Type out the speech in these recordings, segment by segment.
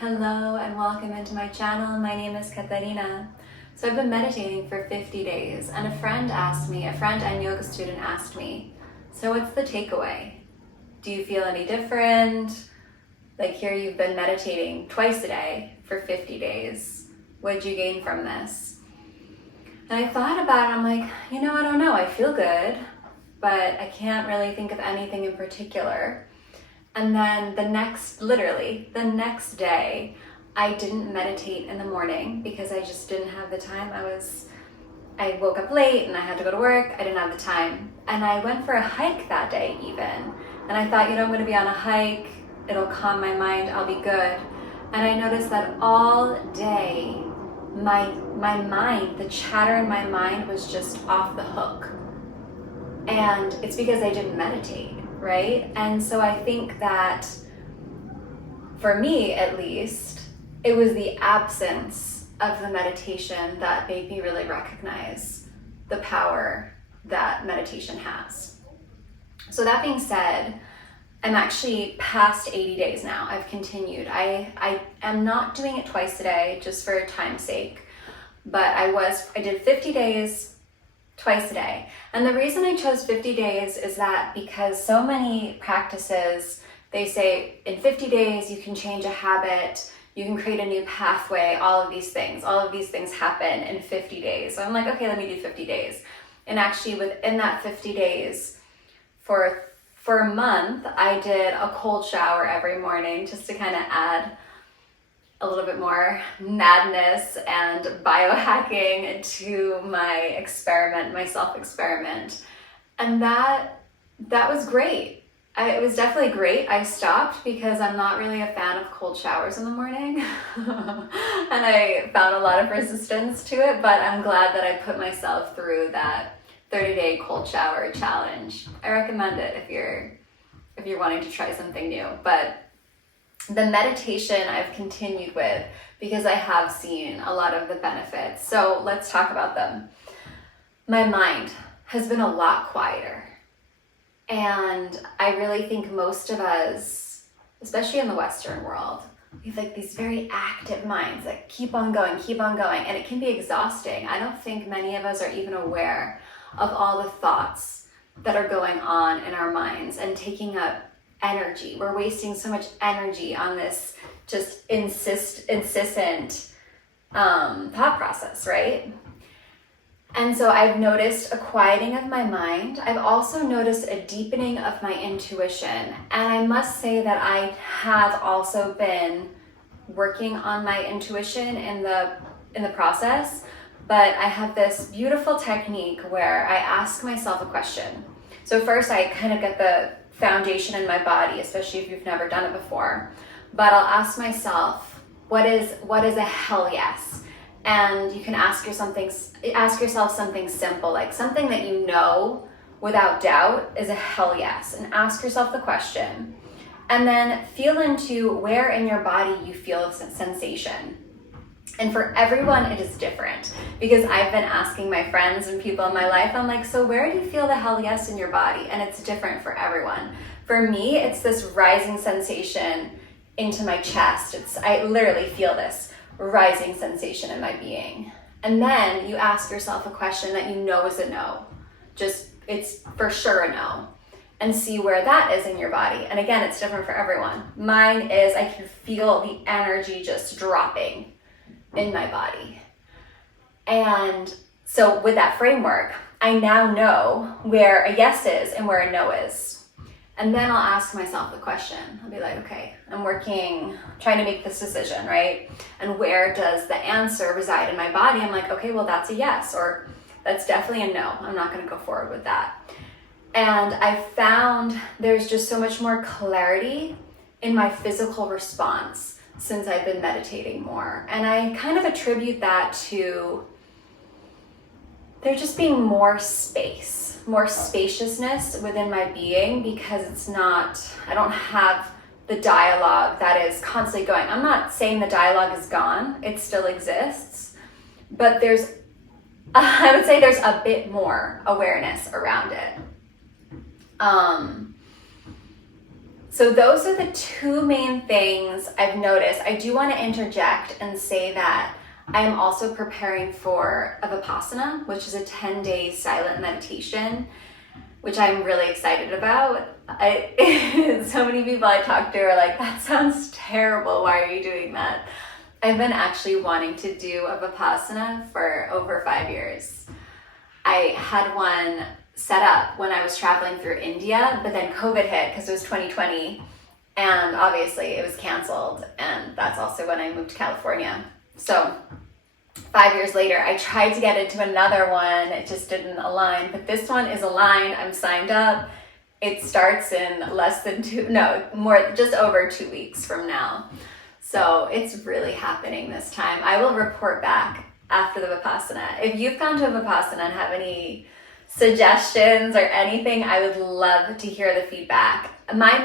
Hello and welcome into my channel. My name is Katerina. So I've been meditating for 50 days and a friend and yoga student asked me, so what's the takeaway? Do you feel any different? Like here you've been meditating twice a day for 50 days. What did you gain from this? And I thought about it, I'm like, I don't know, I feel good, but I can't really think of anything in particular. And then the next day, I didn't meditate in the morning because I just didn't have the time. I woke up late and I had to go to work. I didn't have the time. And I went for a hike that day even. And I thought, I'm gonna be on a hike. It'll calm my mind, I'll be good. And I noticed that all day, my mind, the chatter in my mind was just off the hook. And it's because I didn't meditate. Right? And so I think that for me, at least, it was the absence of the meditation that made me really recognize the power that meditation has. So that being said, I'm actually past 80 days now. I've continued. I am not doing it twice a day just for time's sake, but I did 50 days twice a day. And the reason I chose 50 days is that because so many practices, they say in 50 days you can change a habit, you can create a new pathway, all of these things happen in 50 days. So I'm like, okay, let me do 50 days. And actually within that 50 days, for a month, I did a cold shower every morning just to kind of add a little bit more madness and biohacking to my self-experiment. And that was great. It was definitely great. I stopped because I'm not really a fan of cold showers in the morning. And I found a lot of resistance to it, but I'm glad that I put myself through that 30-day cold shower challenge. I recommend it if you're wanting to try something new. But the meditation I've continued with because I have seen a lot of the benefits. So let's talk about them. My mind has been a lot quieter. And I really think most of us, especially in the Western world, we have like these very active minds that keep on going, and it can be exhausting. I don't think many of us are even aware of all the thoughts that are going on in our minds and taking up energy. We're wasting so much energy on this just insistent thought process, right? And so I've noticed a quieting of my mind. I've also noticed a deepening of my intuition. And I must say that I have also been working on my intuition in the process, but I have this beautiful technique where I ask myself a question. So first I kind of get the foundation in my body, especially if you've never done it before. But I'll ask myself, what is a hell yes? And you can ask yourself something simple, like something that you know without doubt is a hell yes. And ask yourself the question. And then feel into where in your body you feel a sensation. And for everyone, it is different because I've been asking my friends and people in my life, I'm like, so where do you feel the hell yes in your body? And it's different for everyone. For me, it's this rising sensation into my chest. I literally feel this rising sensation in my being. And then you ask yourself a question that you know is a no. It's for sure a no. And see where that is in your body. And again, it's different for everyone. Mine is, I can feel the energy just dropping in my body. And so with that framework, I now know where a yes is and where a no is. And then I'll ask myself the question. I'll be like, okay, I'm trying to make this decision, right? And where does the answer reside in my body? I'm like, okay, well, that's a yes, or that's definitely a no. I'm not going to go forward with that. And I found there's just so much more clarity in my physical response since I've been meditating more. And I kind of attribute that to there just being more space, more spaciousness within my being because I don't have the dialogue that is constantly going. I'm not saying the dialogue is gone, it still exists, but I would say there's a bit more awareness around it. So those are the two main things I've noticed. I do want to interject and say that I am also preparing for a Vipassana, which is a 10-day silent meditation, which I'm really excited about. So many people I talk to are like, that sounds terrible. Why are you doing that? I've been actually wanting to do a Vipassana for over 5 years. I had one set up when I was traveling through India, but then COVID hit because it was 2020, and obviously it was canceled, and that's also when I moved to California. So 5 years later, I tried to get into another one, it just didn't align, but this one is aligned. I'm signed up. It starts in just over 2 weeks from now. So it's really happening this time. I will report back after the Vipassana. If you've gone to a Vipassana and have any suggestions or anything, I would love to hear the feedback. My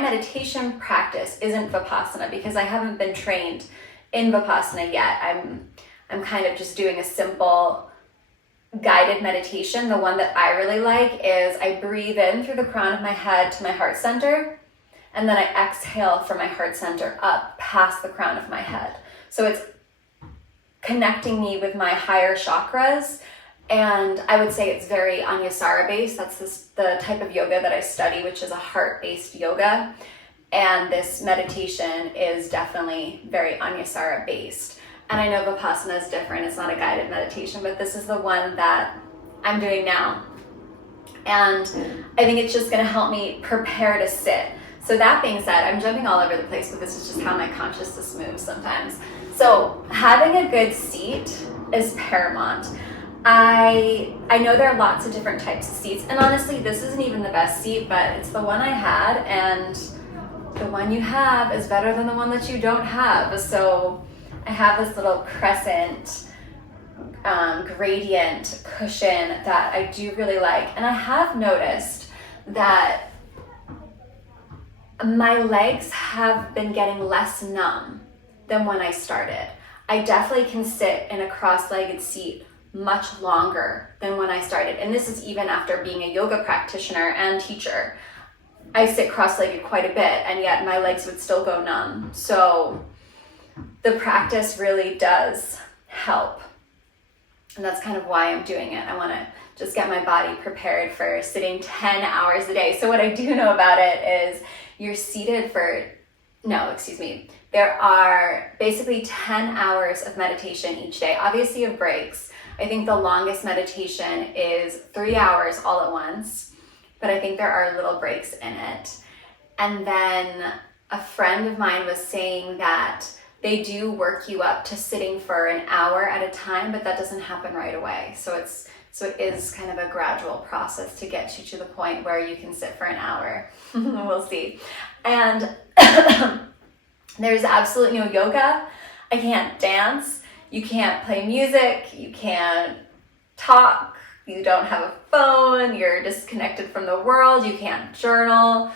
meditation practice isn't Vipassana because I haven't been trained in Vipassana yet. I'm kind of just doing a simple guided meditation. The one that I really like is I breathe in through the crown of my head to my heart center, and then I exhale from my heart center up past the crown of my head. So it's connecting me with my higher chakras, and I would say it's very Anusara based. That's the type of yoga that I study, which is a heart-based yoga, and this meditation is definitely very Anusara based. And I know Vipassana is different, it's not a guided meditation, but this is the one that I'm doing now. And I think it's just gonna help me prepare to sit. So that being said, I'm jumping all over the place, but this is just how my consciousness moves sometimes. So having a good seat is paramount. I know there are lots of different types of seats, and honestly, this isn't even the best seat, but it's the one I had, and the one you have is better than the one that you don't have. So I have this little crescent gradient cushion that I do really like, and I have noticed that my legs have been getting less numb than when I started. I definitely can sit in a cross-legged seat much longer than when I started, and this is even after being a yoga practitioner and teacher. I sit cross-legged quite a bit, and yet my legs would still go numb. So the practice really does help, and that's kind of why I'm doing it. I want to just get my body prepared for sitting 10 hours a day. So what I do know about it is you're seated there are basically 10 hours of meditation each day. Obviously you have breaks. I think the longest meditation is 3 hours all at once, but I think there are little breaks in it. And then a friend of mine was saying that they do work you up to sitting for an hour at a time, but that doesn't happen right away. So it is kind of a gradual process to get you to the point where you can sit for an hour. We'll see. And there's absolutely no yoga. I can't dance. You can't play music. You can't talk. You don't have a phone. You're disconnected from the world. You can't journal.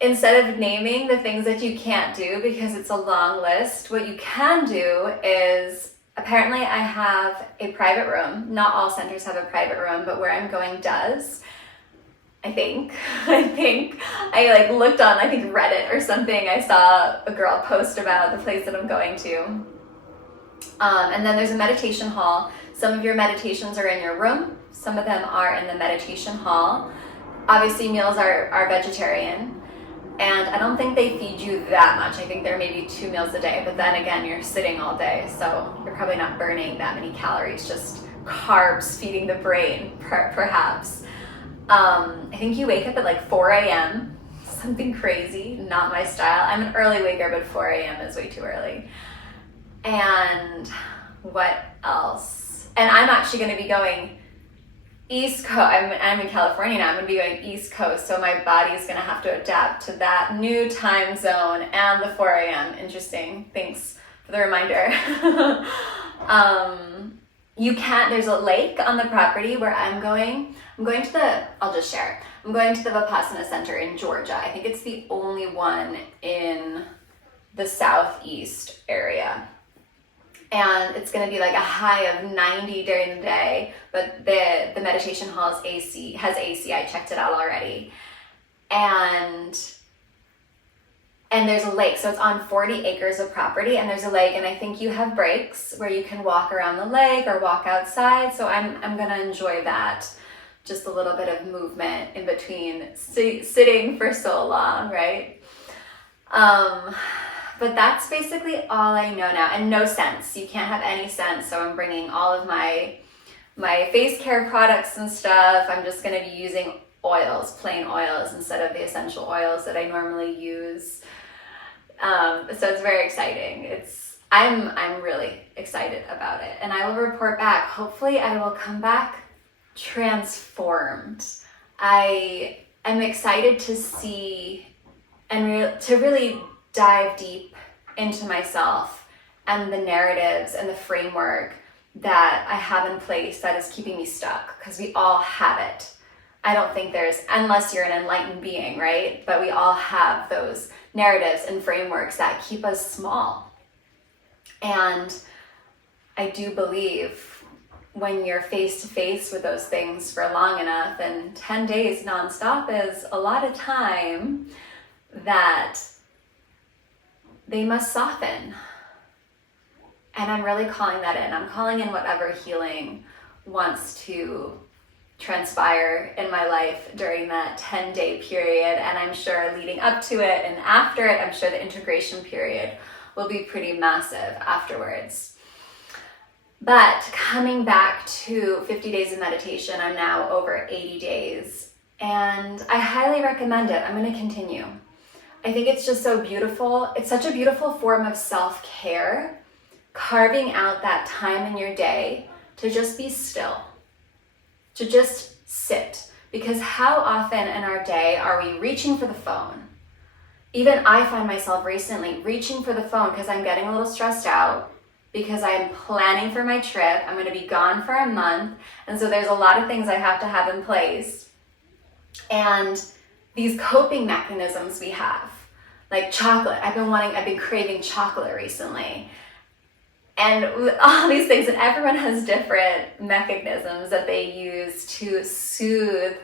Instead of naming the things that you can't do, because it's a long list, what you can do is, apparently I have a private room. Not all centers have a private room, but where I'm going does. I think. I looked on, Reddit or something. I saw a girl post about the place that I'm going to. And then there's a meditation hall. Some of your meditations are in your room. Some of them are in the meditation hall. Obviously meals are vegetarian. And I don't think they feed you that much. I think there may be 2 meals a day, but then again, you're sitting all day, so you're probably not burning that many calories, just carbs feeding the brain, perhaps. I think you wake up at 4 a.m., something crazy, not my style. I'm an early waker, but 4 a.m. is way too early. And what else? And I'm actually going to be going East Coast. I'm in California now. I'm going to be going East Coast, so my body is going to have to adapt to that new time zone and the 4 a.m. Interesting. Thanks for the reminder. There's a lake on the property where I'm going. I'll just share. I'm going to the Vipassana Center in Georgia. I think it's the only one in the southeast area. And it's going to be a high of 90 during the day, but the meditation hall has AC. I checked it out already. and there's a lake. So it's on 40 acres of property, and there's a lake, and I think you have breaks where you can walk around the lake or walk outside. So I'm gonna enjoy that. Just a little bit of movement in between sitting for so long, right? But that's basically all I know now, and no scents. You can't have any scents, so I'm bringing all of my face care products and stuff. I'm just gonna be using oils, plain oils, instead of the essential oils that I normally use. So it's very exciting. I'm really excited about it, and I will report back. Hopefully I will come back transformed. I am excited to see and to really dive deep into myself and the narratives and the framework that I have in place that is keeping me stuck, because we all have it. I don't think unless you're an enlightened being, right? But we all have those narratives and frameworks that keep us small. And I do believe when you're face to face with those things for long enough, and 10 days nonstop is a lot of time, that they must soften. And I'm really calling that in. I'm calling in whatever healing wants to transpire in my life during that 10-day period. And I'm sure leading up to it and after it, I'm sure the integration period will be pretty massive afterwards. But coming back to 50 days of meditation, I'm now over 80 days, and I highly recommend it. I'm going to continue. I think it's just so beautiful. It's such a beautiful form of self-care, carving out that time in your day to just be still, to just sit. Because how often in our day are we reaching for the phone? Even I find myself recently reaching for the phone because I'm getting a little stressed out, because I'm planning for my trip. I'm going to be gone for a month. And so there's a lot of things I have to have in place. And these coping mechanisms we have, like chocolate. I've been craving chocolate recently. And all these things, and everyone has different mechanisms that they use to soothe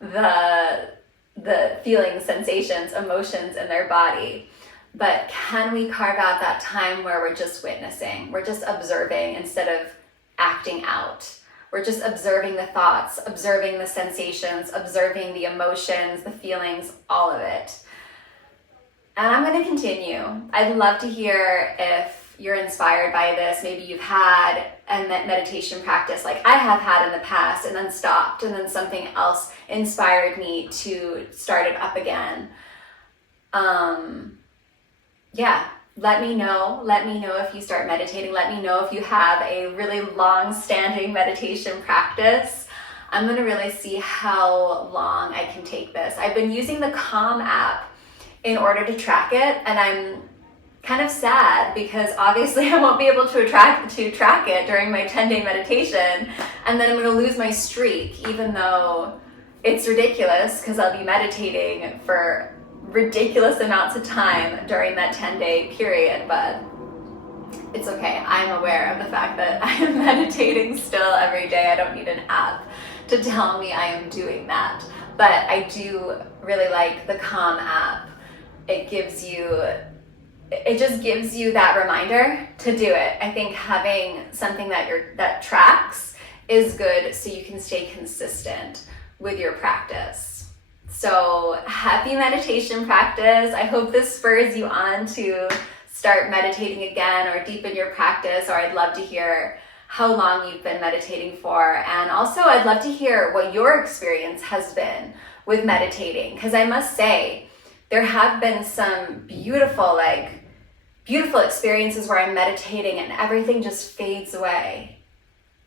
the feelings, sensations, emotions in their body. But can we carve out that time where we're just witnessing, we're just observing instead of acting out? We're just observing the thoughts, observing the sensations, observing the emotions, the feelings, all of it. And I'm going to continue. I'd love to hear if you're inspired by this. Maybe you've had a meditation practice like I have had in the past and then stopped, and then something else inspired me to start it up again. Yeah, let me know. Let me know if you start meditating. Let me know if you have a really long-standing meditation practice. I'm going to really see how long I can take this. I've been using the Calm app in order to track it, and I'm kind of sad because obviously I won't be able to track it during my 10-day meditation, and then I'm going to lose my streak, even though it's ridiculous because I'll be meditating for ridiculous amounts of time during that 10-day period. But it's okay. I'm aware of the fact that I am meditating still every day. I don't need an app to tell me I am doing that. But I do really like the Calm app. It just gives you that reminder to do it. I think having something that tracks is good so you can stay consistent with your practice. So happy meditation practice. I hope this spurs you on to start meditating again or deepen your practice, or I'd love to hear how long you've been meditating for. And also I'd love to hear what your experience has been with meditating, because I must say there have been some beautiful experiences where I'm meditating and everything just fades away.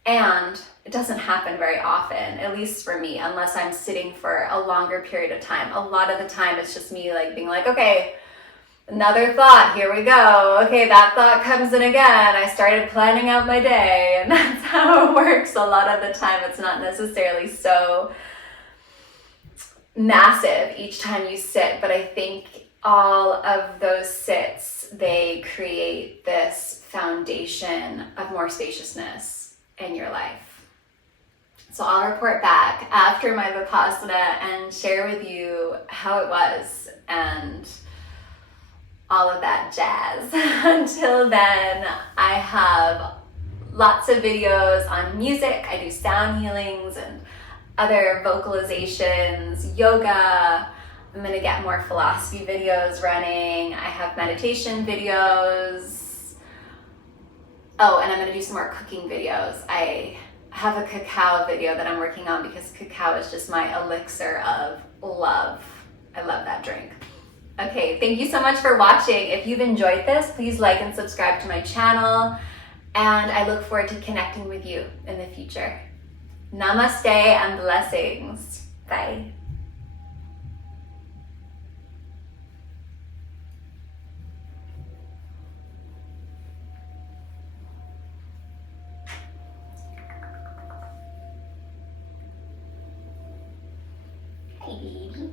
And it doesn't happen very often, at least for me, unless I'm sitting for a longer period of time. A lot of the time it's just me being like, okay, another thought, here we go. Okay, that thought comes in again. I started planning out my day, and that's how it works. A lot of the time it's not necessarily so massive each time you sit, but I think all of those sits, they create this foundation of more spaciousness in your life. So I'll report back after my Vipassana and share with you how it was and all of that jazz. Until then, I have lots of videos on music. I do sound healings and other vocalizations, yoga. I'm gonna get more philosophy videos running. I have meditation videos. Oh, and I'm gonna do some more cooking videos. I have a cacao video that I'm working on because cacao is just my elixir of love. I love that drink. Okay, thank you so much for watching. If you've enjoyed this, please like and subscribe to my channel, and I look forward to connecting with you in the future. Namaste and blessings. Bye. Hey, baby.